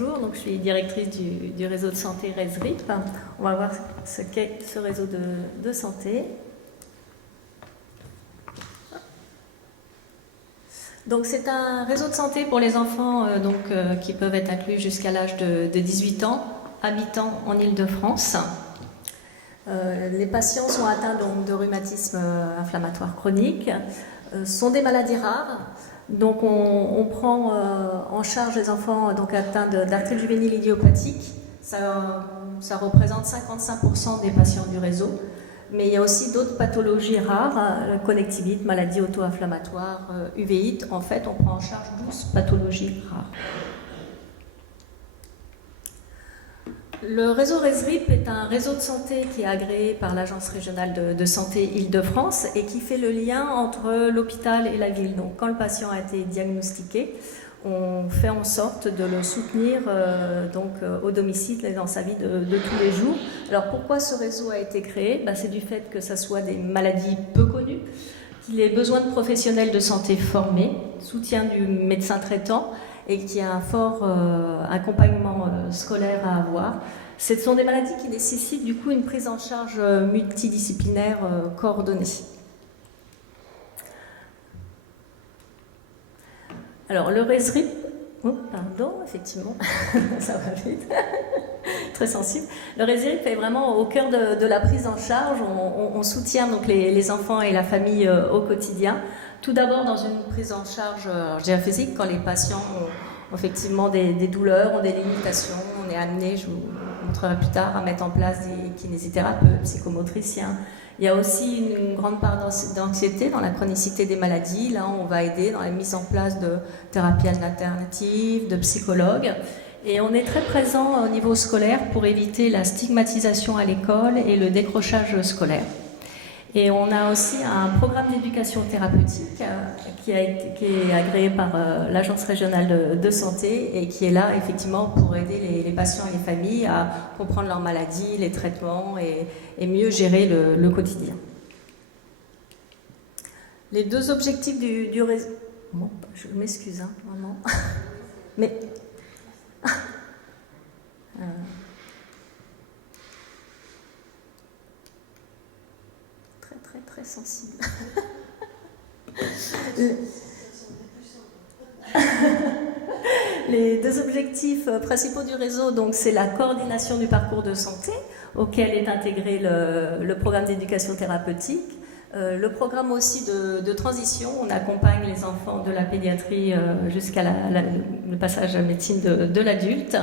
bonjour, donc, je suis directrice du réseau de santé RESRIP. On va voir ce qu'est ce réseau de santé. Donc c'est un réseau de santé pour les enfants qui peuvent être inclus jusqu'à l'âge de 18 ans, habitant en Île-de-France. Les patients sont atteints donc, de rhumatisme inflammatoire chronique, sont des maladies rares. Donc on prend en charge les enfants donc, atteints d'arthrite juvénile idiopathique. Ça représente 55% des patients du réseau. Mais il y a aussi d'autres pathologies rares, connectivite, maladie auto-inflammatoire, uvéite. En fait, on prend en charge 12 pathologies rares. Le réseau RESRIP est un réseau de santé qui est agréé par l'Agence régionale de santé Île-de-France et qui fait le lien entre l'hôpital et la ville. Donc, quand le patient a été diagnostiqué, on fait en sorte de le soutenir au domicile et dans sa vie de tous les jours. Alors pourquoi ce réseau a été créé? C'est du fait que ce soit des maladies peu connues, qu'il ait besoin de professionnels de santé formés, soutien du médecin traitant et qu'il y a un fort accompagnement scolaire à avoir. Ce sont des maladies qui nécessitent du coup une prise en charge multidisciplinaire coordonnée. Alors, le RESRIP, effectivement, ça va vite, très sensible. Le RESRIP est vraiment au cœur de la prise en charge. On soutient donc les enfants et la famille au quotidien. Tout d'abord dans une prise en charge, je dirais physique, quand les patients ont effectivement des douleurs, ont des limitations, on est amené, je vous montrerai plus tard, à mettre en place des kinésithérapeutes, psychomotriciens. Il y a aussi une grande part d'anxiété dans la chronicité des maladies. Là, on va aider dans la mise en place de thérapies alternatives, de psychologues. Et on est très présent au niveau scolaire pour éviter la stigmatisation à l'école et le décrochage scolaire. Et on a aussi un programme d'éducation thérapeutique qui est agréé par l'Agence régionale de santé et qui est là effectivement pour aider les patients et les familles à comprendre leurs maladies, les traitements et mieux gérer le quotidien. Les deux objectifs du réseau... Bon, je m'excuse, vraiment. Mais... Très sensible. Les deux objectifs principaux du réseau, donc, c'est la coordination du parcours de santé, auquel est intégré le programme d'éducation thérapeutique, le programme aussi de transition. On accompagne les enfants de la pédiatrie jusqu'à le passage à la médecine de l'adulte.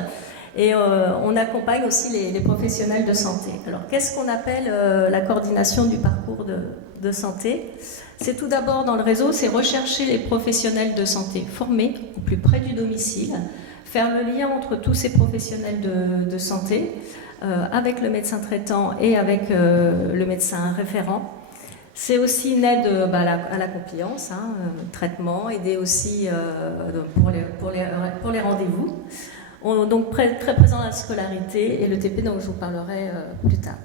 Et on accompagne aussi les professionnels de santé. Alors, qu'est-ce qu'on appelle la coordination du parcours de santé? C'est tout d'abord dans le réseau, c'est rechercher les professionnels de santé formés au plus près du domicile, faire le lien entre tous ces professionnels de santé avec le médecin traitant et avec le médecin référent. C'est aussi une aide à la compliance, traitement, aider aussi pour les rendez-vous. Donc très présent dans la scolarité et le TP dont je vous parlerai plus tard.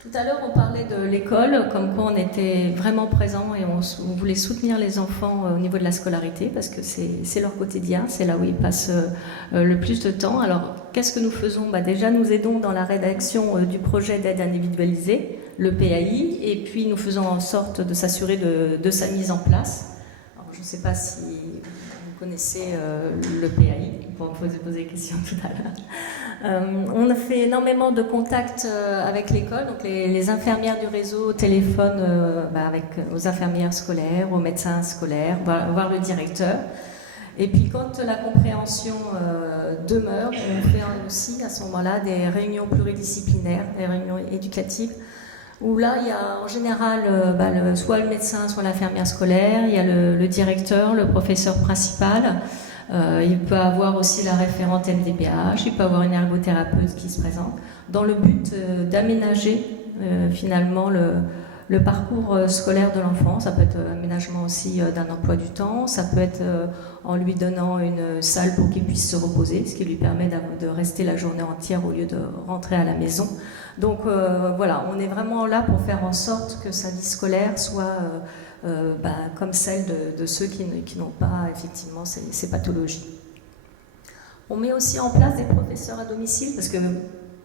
Tout à l'heure, on parlait de l'école, comme quoi on était vraiment présent et on voulait soutenir les enfants au niveau de la scolarité parce que c'est leur quotidien, c'est là où ils passent le plus de temps. Alors, qu'est-ce que nous faisons? Déjà, nous aidons dans la rédaction du projet d'aide individualisée, le PAI, et puis nous faisons en sorte de s'assurer de sa mise en place. Alors, je ne sais pas si vous connaissez le PAI, on peut vous poser des questions tout à l'heure. On a fait énormément de contacts avec l'école, donc les infirmières du réseau téléphonent avec aux infirmières scolaires, aux médecins scolaires, voir le directeur. Et puis quand la compréhension demeure, on fait aussi à ce moment-là des réunions pluridisciplinaires, des réunions éducatives, où là il y a en général soit le médecin, soit l'infirmière scolaire, il y a le directeur, le professeur principal. Il peut avoir aussi la référente MDPH, il peut avoir une ergothérapeute qui se présente, dans le but d'aménager finalement le parcours scolaire de l'enfant. Ça peut être aménagement aussi d'un emploi du temps, ça peut être en lui donnant une salle pour qu'il puisse se reposer, ce qui lui permet de rester la journée entière au lieu de rentrer à la maison. Donc voilà, on est vraiment là pour faire en sorte que sa vie scolaire soit comme celle de ceux qui n'ont pas effectivement ces pathologies. On met aussi en place des professeurs à domicile, parce que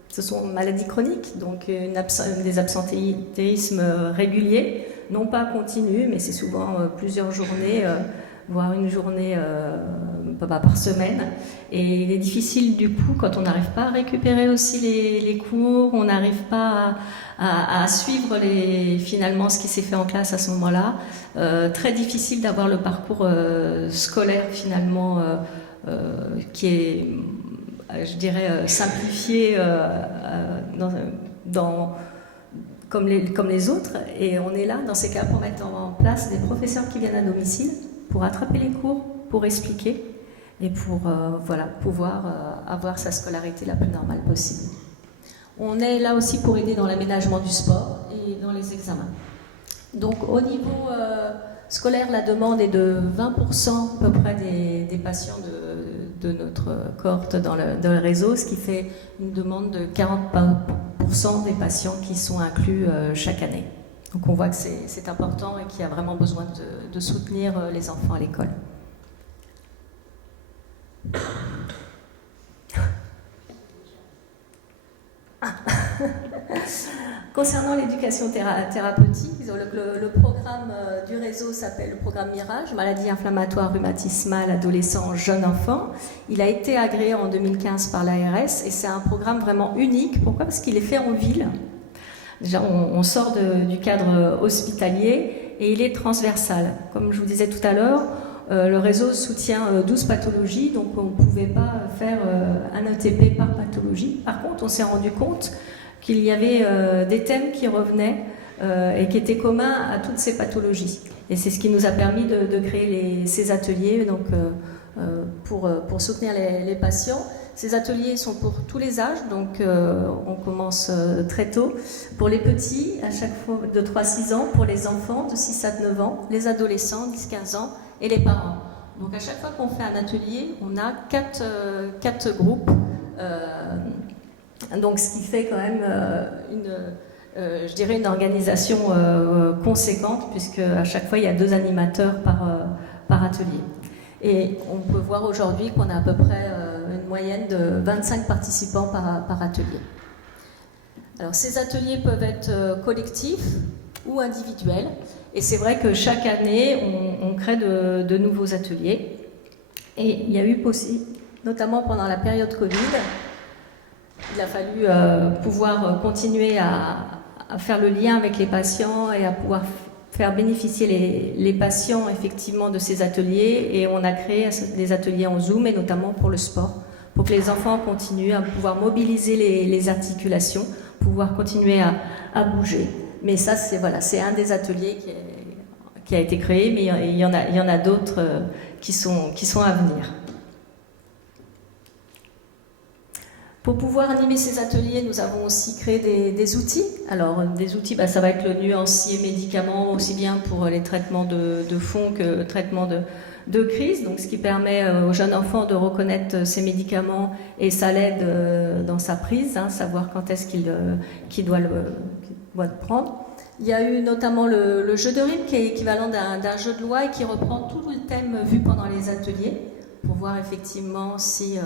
ce sont maladies chroniques, donc des absentéismes réguliers, non pas continus, mais c'est souvent plusieurs journées, voire une journée par semaine. Et il est difficile du coup, quand on n'arrive pas à récupérer aussi les cours, on n'arrive pas à suivre finalement ce qui s'est fait en classe à ce moment-là. Très difficile d'avoir le parcours scolaire finalement qui est, je dirais, simplifié comme les autres. Et on est là, dans ces cas, pour mettre en place des professeurs qui viennent à domicile, pour attraper les cours, pour expliquer et pour pouvoir avoir sa scolarité la plus normale possible. On est là aussi pour aider dans l'aménagement du sport et dans les examens. Donc au niveau scolaire, la demande est de 20% à peu près des patients de notre cohorte dans le réseau, ce qui fait une demande de 40% des patients qui sont inclus chaque année. Donc on voit que c'est important et qu'il y a vraiment besoin de soutenir les enfants à l'école. Concernant l'éducation thérapeutique, le programme du réseau s'appelle le programme Mirage, maladie inflammatoire rhumatismale adolescent jeune enfant. Il a été agréé en 2015 par l'ARS et c'est un programme vraiment unique. Pourquoi ? Parce qu'il est fait en ville. Déjà, on sort du cadre hospitalier et il est transversal. Comme je vous disais tout à l'heure, le réseau soutient 12 pathologies, donc on ne pouvait pas faire un ETP par pathologie. Par contre, on s'est rendu compte qu'il y avait des thèmes qui revenaient et qui étaient communs à toutes ces pathologies. Et c'est ce qui nous a permis de créer ces ateliers donc, pour soutenir les patients. Ces ateliers sont pour tous les âges, donc on commence très tôt. Pour les petits, à chaque fois de 3-6 ans, pour les enfants de 6 à 9 ans, les adolescents 10-15 ans et les parents. Donc à chaque fois qu'on fait un atelier, on a 4 groupes. Donc ce qui fait quand même je dirais une organisation conséquente, puisque à chaque fois il y a 2 animateurs par atelier. Et on peut voir aujourd'hui qu'on a à peu près une moyenne de 25 participants par atelier. Alors ces ateliers peuvent être collectifs ou individuels. Et c'est vrai que chaque année, on crée de nouveaux ateliers. Et il y a eu aussi, notamment pendant la période Covid, il a fallu pouvoir continuer à faire le lien avec les patients et à pouvoir faire bénéficier les patients effectivement de ces ateliers. Et on a créé des ateliers en Zoom, et notamment pour le sport, pour que les enfants continuent à pouvoir mobiliser les articulations, pouvoir continuer à bouger. Mais ça, c'est un des ateliers qui a été créé, mais il y en a d'autres qui sont à venir. Pour pouvoir animer ces ateliers, nous avons aussi créé des outils. Alors, des outils, ça va être le nuancier médicaments, aussi bien pour les traitements de fond que le traitement de crise, donc ce qui permet aux jeunes enfants de reconnaître ses médicaments et ça l'aide dans sa prise, savoir quand est-ce qu'il doit le prendre. Il y a eu notamment le jeu de rime qui est équivalent d'un jeu de loi et qui reprend tout le thème vu pendant les ateliers pour voir effectivement si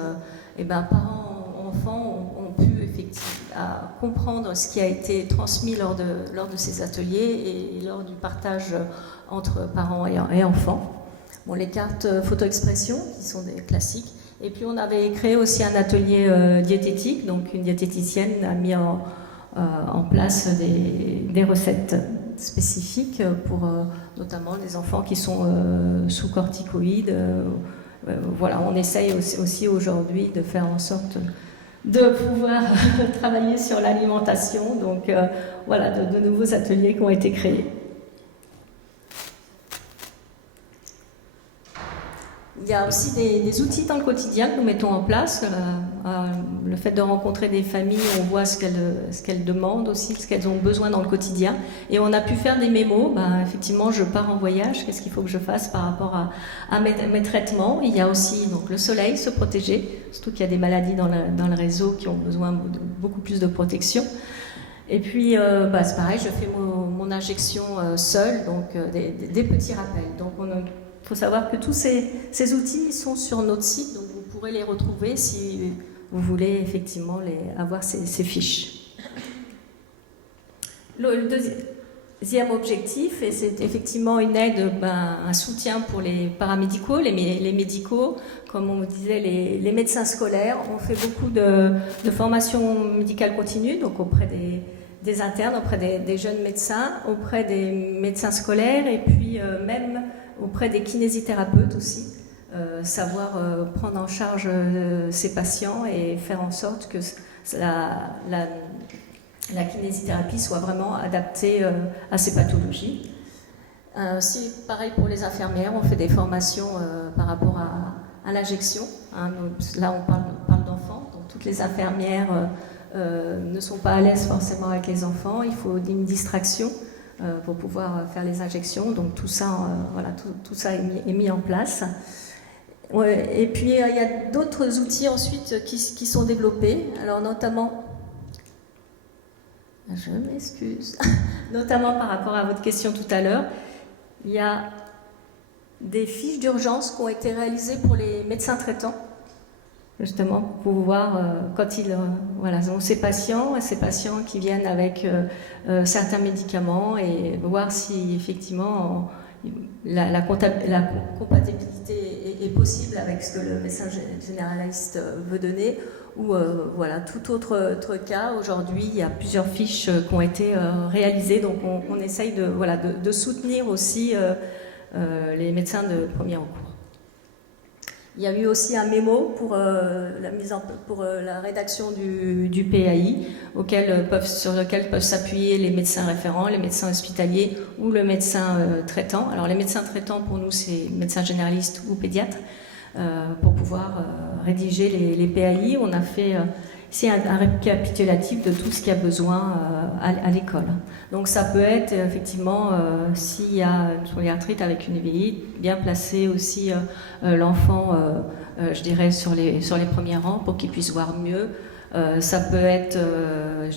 parents, enfants ont pu effectivement comprendre ce qui a été transmis lors de ces ateliers et lors du partage entre parents et enfants. Bon, les cartes photo-expression qui sont des classiques. Et puis on avait créé aussi un atelier diététique, donc une diététicienne a mis en place des recettes spécifiques pour notamment les enfants qui sont sous corticoïdes. Voilà, on essaye aussi aujourd'hui de faire en sorte de pouvoir travailler sur l'alimentation. Donc voilà, de nouveaux ateliers qui ont été créés. Il y a aussi des outils dans le quotidien que nous mettons en place. Le fait de rencontrer des familles, on voit ce qu'elles demandent aussi, ce qu'elles ont besoin dans le quotidien. Et on a pu faire des mémos. Effectivement, je pars en voyage, qu'est-ce qu'il faut que je fasse par rapport à mes traitements. Il y a aussi donc, le soleil, se protéger, surtout qu'il y a des maladies dans le réseau qui ont besoin de beaucoup plus de protection. Et puis, c'est pareil, je fais mon injection seule, donc des petits rappels. Donc, faut savoir que tous ces outils sont sur notre site, donc vous pourrez les retrouver si vous voulez effectivement avoir ces fiches. Le deuxième objectif, et c'est effectivement une aide, un soutien pour les paramédicaux, les médicaux, comme on disait, les médecins scolaires. On fait beaucoup de formation médicale continue, donc auprès des internes, auprès des jeunes médecins, auprès des médecins scolaires et puis même auprès des kinésithérapeutes aussi. Savoir prendre en charge ces patients et faire en sorte que la kinésithérapie soit vraiment adaptée à ces pathologies. C'est pareil pour les infirmières, on fait des formations par rapport à l'injection. Hein. Là, on parle d'enfants, donc toutes les infirmières ne sont pas à l'aise forcément avec les enfants. Il faut une distraction pour pouvoir faire les injections. Donc tout ça, tout ça est mis en place. Ouais, et puis il y a d'autres outils ensuite qui sont développés. Alors notamment... Je m'excuse. Notamment par rapport à votre question tout à l'heure, il y a des fiches d'urgence qui ont été réalisées pour les médecins traitants, justement pour pouvoir, quand ils ont ces patients qui viennent avec certains médicaments et voir si effectivement la compatibilité est possible avec ce que le médecin généraliste veut donner. Ou tout autre cas. Aujourd'hui, il y a plusieurs fiches qui ont été réalisées, donc on essaye de soutenir aussi les médecins de premier recours. Il y a eu aussi un mémo pour la rédaction du PAI, sur lequel peuvent s'appuyer les médecins référents, les médecins hospitaliers ou le médecin traitant. Alors les médecins traitants, pour nous, c'est médecins généralistes ou pédiatres. Pour pouvoir rédiger les PAI. On a fait ici un récapitulatif de tout ce qu'il y a besoin à l'école. Donc ça peut être effectivement, s'il y a une polyarthrite avec une uveitis, bien placer aussi l'enfant, je dirais, sur les premiers rangs pour qu'il puisse voir mieux. Ça peut être,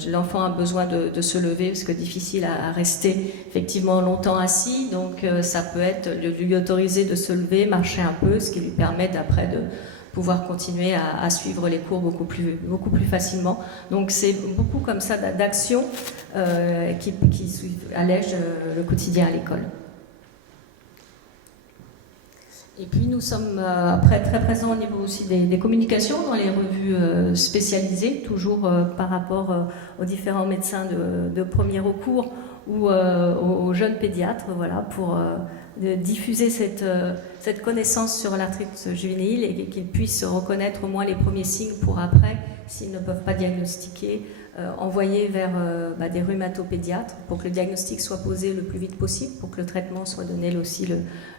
l'enfant a besoin de se lever parce que difficile à rester effectivement longtemps assis, donc ça peut être de lui autoriser de se lever, marcher un peu, ce qui lui permet d'après de pouvoir continuer à suivre les cours beaucoup plus facilement. Donc c'est beaucoup comme ça d'actions qui allègent le quotidien à l'école. Et puis nous sommes après très présents au niveau aussi des communications dans les revues spécialisées, toujours par rapport aux différents médecins de premier recours ou aux jeunes pédiatres, pour diffuser cette connaissance sur l'arthrite juvénile et qu'ils puissent reconnaître au moins les premiers signes pour après, s'ils ne peuvent pas diagnostiquer, envoyer vers des rhumatopédiatres pour que le diagnostic soit posé le plus vite possible, pour que le traitement soit donné aussi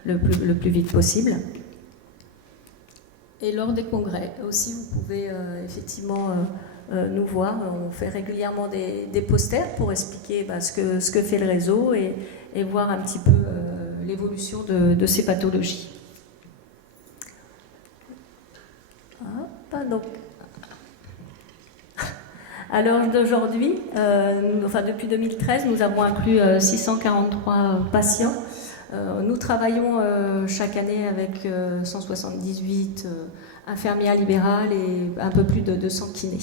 le plus vite possible. Et lors des congrès aussi, vous pouvez effectivement nous voir. On fait régulièrement des posters pour expliquer ce que fait le réseau et voir un petit peu l'évolution de ces pathologies. Donc, à l'heure d'aujourd'hui, depuis 2013, nous avons inclus 643 patients. Nous travaillons chaque année avec 178 infirmières libérales et un peu plus de 200 kinés.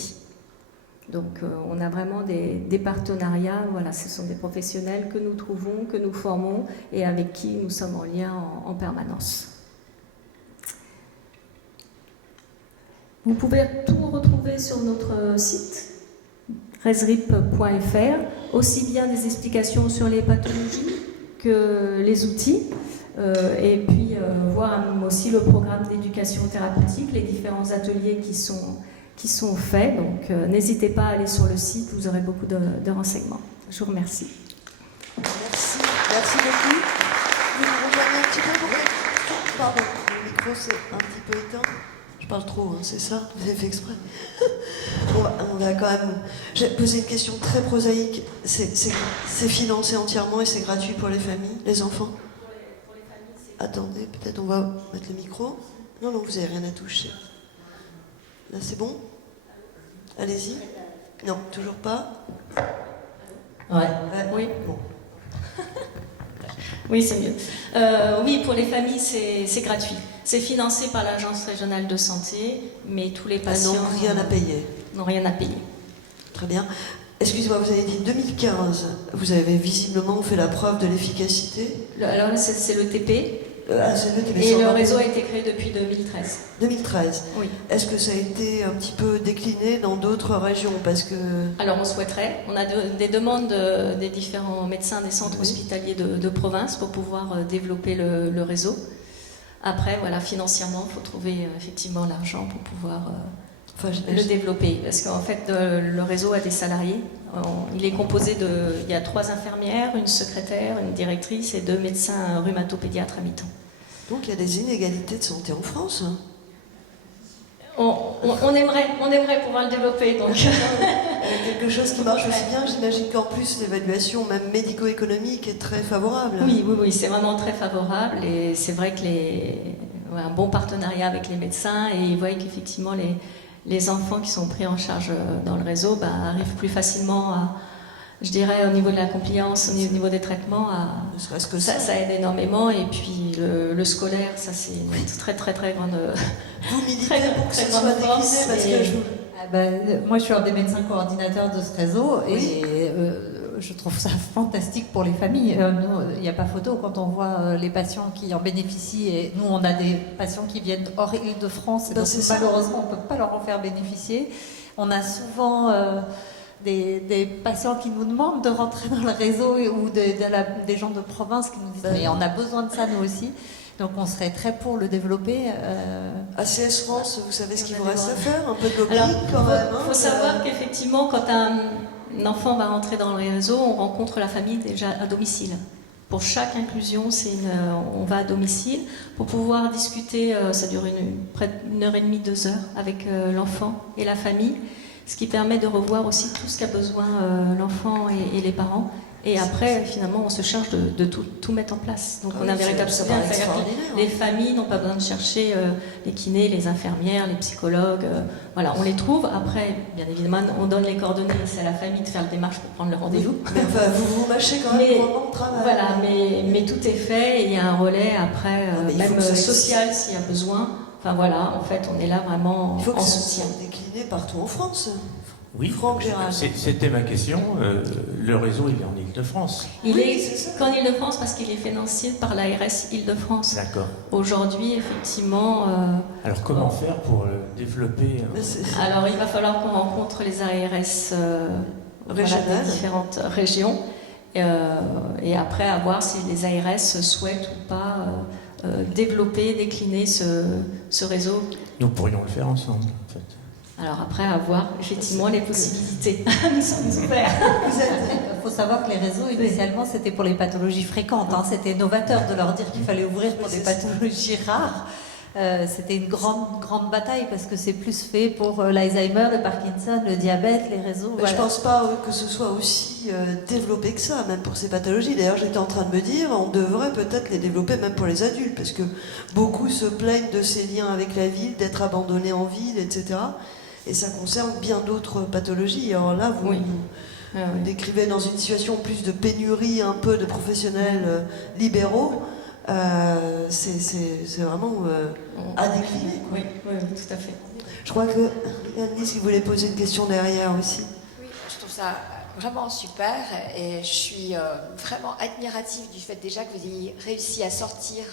Donc on a vraiment des partenariats, ce sont des professionnels que nous trouvons, que nous formons et avec qui nous sommes en lien en permanence. Vous pouvez tout retrouver sur notre site resrip.fr, aussi bien des explications sur les pathologies que les outils, et puis voir aussi le programme d'éducation thérapeutique, les différents ateliers qui sont faits. Donc n'hésitez pas à aller sur le site, vous aurez beaucoup de renseignements. Je vous remercie. Merci beaucoup. Vous nous rejoignez un petit peu. Pardon, le micro c'est un petit peu éteint. Je parle trop, hein, c'est ça? Vous avez fait exprès? On va quand même... J'ai posé une question très prosaïque. C'est financé entièrement et c'est gratuit pour les familles, les enfants? Pour les familles, attendez, peut-être on va mettre le micro. Non, vous n'avez rien à toucher. Là, c'est bon? Allez-y. Non, toujours pas? Ouais. Oui. Bon. Oui, c'est mieux. Oui, pour les familles, c'est gratuit. C'est financé par l'Agence régionale de santé, mais tous les patients n'ont rien à payer. N'ont rien à payer. Très bien. Excusez-moi, vous avez dit 2015. Vous avez visiblement fait la preuve de l'efficacité. Alors là, c'est le TP. C'est le TP. Et le réseau a été créé depuis 2013. 2013. Oui. Est-ce que ça a été un petit peu décliné dans d'autres régions? Parce que... Alors on souhaiterait. On a des demandes des différents médecins des centres hospitaliers de province pour pouvoir développer le réseau. Après, voilà, financièrement, il faut trouver effectivement l'argent pour pouvoir le développer. Parce qu'en fait, le réseau a des salariés. Il est composé il y a 3 infirmières, une secrétaire, une directrice et 2 médecins rhumatopédiatres à mi-temps. Donc il y a des inégalités de santé en France. On aimerait pouvoir le développer. Donc. Quelque chose qui marche aussi bien, j'imagine qu'en plus l'évaluation même médico-économique est très favorable. Oui, c'est vraiment très favorable et c'est vrai que un bon partenariat avec les médecins et ils voient qu'effectivement les enfants qui sont pris en charge dans le réseau arrivent plus facilement je dirais au niveau de la compliance, au niveau des traitements, ça aide énormément. Et puis le scolaire, ça c'est une très très très grande. Vous militez pour que ce soit décliné parce que moi je suis un des médecins coordinateurs de ce réseau et je trouve ça fantastique pour les familles. Il n'y a pas photo quand on voit les patients qui en bénéficient et nous on a des patients qui viennent hors Île-de-France et donc malheureusement on ne peut pas leur en faire bénéficier. On a souvent des patients qui nous demandent de rentrer dans le réseau ou des gens de province qui nous disent mais on a besoin de ça nous aussi. Donc on serait très pour le développer. ACS France, vous savez ce qu'il vous reste à faire? Un peu de lobbying quand même. Il faut savoir qu'effectivement quand un enfant va rentrer dans les réseaux, on rencontre la famille déjà à domicile. Pour chaque inclusion, on va à domicile pour pouvoir discuter, ça dure près d'1 heure et demie, 2 heures avec l'enfant et la famille. Ce qui permet de revoir aussi tout ce qu'a besoin l'enfant et les parents. Et après, finalement, on se charge de tout mettre en place. Donc on a un véritable soutien. Les familles n'ont pas besoin de chercher les kinés, les infirmières, les psychologues. Voilà, on les trouve. Après, bien évidemment, on donne les coordonnées. C'est à la famille de faire le démarche pour prendre le rendez-vous. Mais enfin, vous mâchez quand même vraiment le travail. Voilà, mais tout est fait. Et il y a un relais après, même social s'il y a besoin. Enfin voilà, en fait, on est là vraiment en soutien. Il faut que ça soit décliné partout en France. Oui, Franck Gérald. C'était ma question. Le réseau, il est en Île-de-France. Il est qu'en Île-de-France parce qu'il est financé par l'ARS Île-de-France. D'accord. Aujourd'hui, effectivement... Alors, comment faire pour développer Alors, il va falloir qu'on rencontre les ARS des différentes régions. Et après, à voir si les ARS souhaitent ou pas développer, décliner ce réseau. Nous pourrions le faire ensemble, en fait. Alors après, à voir effectivement les possibilités. Nous sommes ouverts. Il faut savoir que les réseaux, initialement, c'était pour les pathologies fréquentes. Hein. C'était novateur de leur dire qu'il fallait ouvrir pour des pathologies rares. C'était une grande bataille parce que c'est plus fait pour l'Alzheimer, le Parkinson, le diabète, les réseaux. Voilà. Je ne pense pas que ce soit aussi développé que ça, même pour ces pathologies. D'ailleurs, j'étais en train de me dire, on devrait peut-être les développer même pour les adultes, parce que beaucoup se plaignent de ces liens avec la ville, d'être abandonnés en ville, etc. Et ça concerne bien d'autres pathologies. Alors là, vous décrivez dans une situation plus de pénurie un peu de professionnels libéraux. C'est vraiment à décliner. Oui, tout à fait. Je crois que Yannis, si vous voulez poser une question derrière aussi. Oui, je trouve ça vraiment super et je suis vraiment admirative du fait déjà que vous ayez réussi à sortir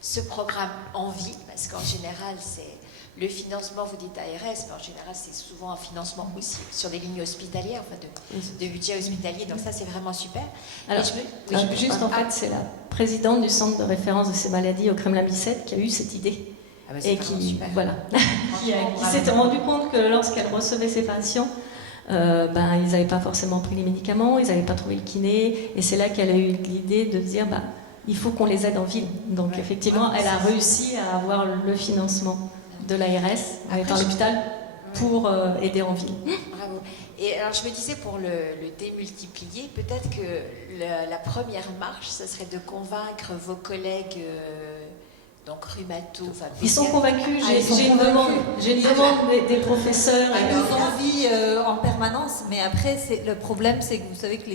ce programme en vie, parce qu'en général, c'est le financement, vous dites ARS, mais en général, c'est souvent un financement aussi sur des lignes hospitalières, enfin de budget hospitalier, donc ça, c'est vraiment super. Alors, juste en fait, c'est la présidente du centre de référence de ces maladies au Kremlin-Bicêtre qui a eu cette idée. Ah bah, et qui s'était rendu compte que lorsqu'elle recevait ses patients, ils n'avaient pas forcément pris les médicaments, ils n'avaient pas trouvé le kiné, et c'est là qu'elle a eu l'idée de dire il faut qu'on les aide en ville. Donc effectivement, elle a réussi à avoir le financement de l'ARS en étant à l'hôpital pour aider en ville. Bravo. Et alors je me disais, pour le démultiplier, peut-être que la première marche, ce serait de convaincre vos collègues donc rhumato. Ils sont convaincus, j'ai une demande des professeurs. Ils nous envient en permanence, mais après, le problème, c'est que vous savez que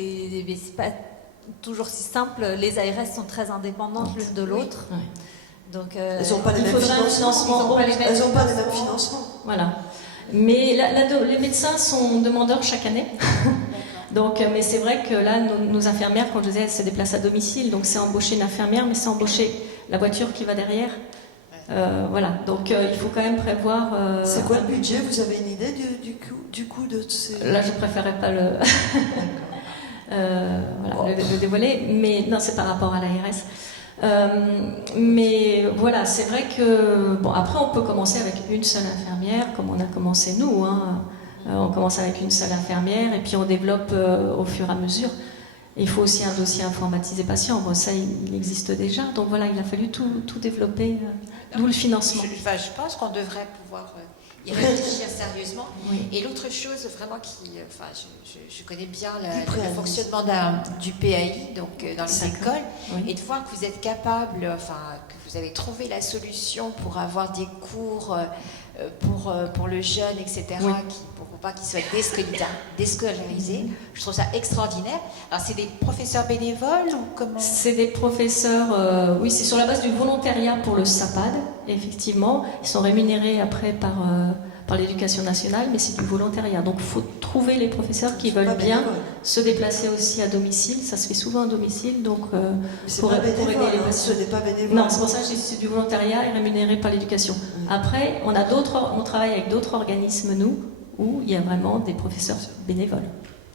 toujours si simple. Les ARS sont très indépendantes l'une de l'autre. Oui. Donc, Elles n'ont pas les il mêmes faudrait un financements. financement. Elles n'ont pas les mêmes financements. Voilà. Mais les médecins sont demandeurs chaque année. Donc, mais c'est vrai que là, nos infirmières, quand je disais, elles se déplacent à domicile. Donc, c'est embaucher une infirmière, mais c'est embaucher la voiture qui va derrière. Voilà. Donc, il faut quand même prévoir. C'est quoi le budget? Vous avez une idée du coût de ces... Là, je préférais pas le dévoiler. Mais non, c'est par rapport à l'ARS. Mais voilà, c'est vrai que bon, après on peut commencer avec une seule infirmière, comme on a commencé nous. Hein. On commence avec une seule infirmière et puis on développe au fur et à mesure. Il faut aussi un dossier informatisé patient. Bon, ça, il existe déjà. Donc voilà, il a fallu tout développer, d'où le financement. Je pense qu'on devrait pouvoir y réfléchir sérieusement. Oui. Et l'autre chose vraiment je connais bien le fonctionnement du PAI, donc dans les écoles, Oui. et de voir que vous êtes capable, que vous avez trouvé la solution pour avoir des cours pour le jeune, etc., Oui. pour pas qu'il soit déscolarisé. Je trouve ça extraordinaire. Alors, c'est des professeurs bénévoles ou comment? C'est des professeurs, oui, c'est sur la base du volontariat pour le SAPAD, effectivement. Ils sont rémunérés après par l'éducation nationale, mais c'est du volontariat. Donc, il faut trouver les professeurs qui veulent bien se déplacer aussi à domicile. Ça se fait souvent à domicile, donc C'est pas bénévole, ce n'est pas bénévole. Non, c'est pour ça que c'est du volontariat et rémunéré par l'éducation. Après, on travaille avec d'autres organismes, nous, où il y a vraiment des professeurs bénévoles.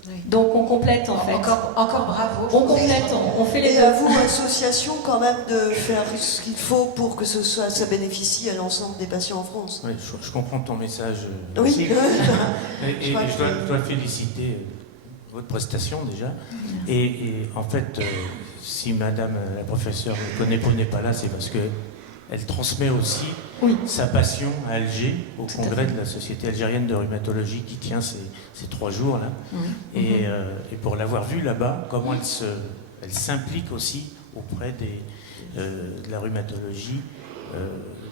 Oui. Donc on complète en fait. Encore bravo. On complète, on fait les Et deux. à vous, association, quand même, de faire ce qu'il faut pour que ça bénéficie à l'ensemble des patients en France. Oui, je comprends ton message. Oui. Aussi. Et je dois féliciter votre prestation déjà. Et en fait, si Madame la professeure Conepo n'est pas là, c'est parce que elle transmet aussi sa passion à Alger, au congrès de la Société algérienne de rhumatologie qui tient ces 3 jours là. Et pour l'avoir vue là-bas, comment elle s'implique aussi auprès de la rhumatologie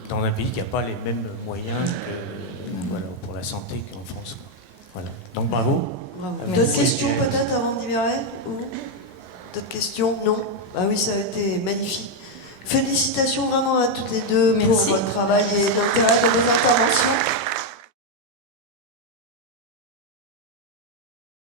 dans un pays qui n'a pas les mêmes moyens pour la santé qu'en France. Voilà. Donc bravo. D'autres questions peut-être avant de libérer? D'autres questions? Non? Ah oui, ça a été magnifique. Félicitations vraiment à toutes les deux pour votre travail et l'intérêt de vos interventions.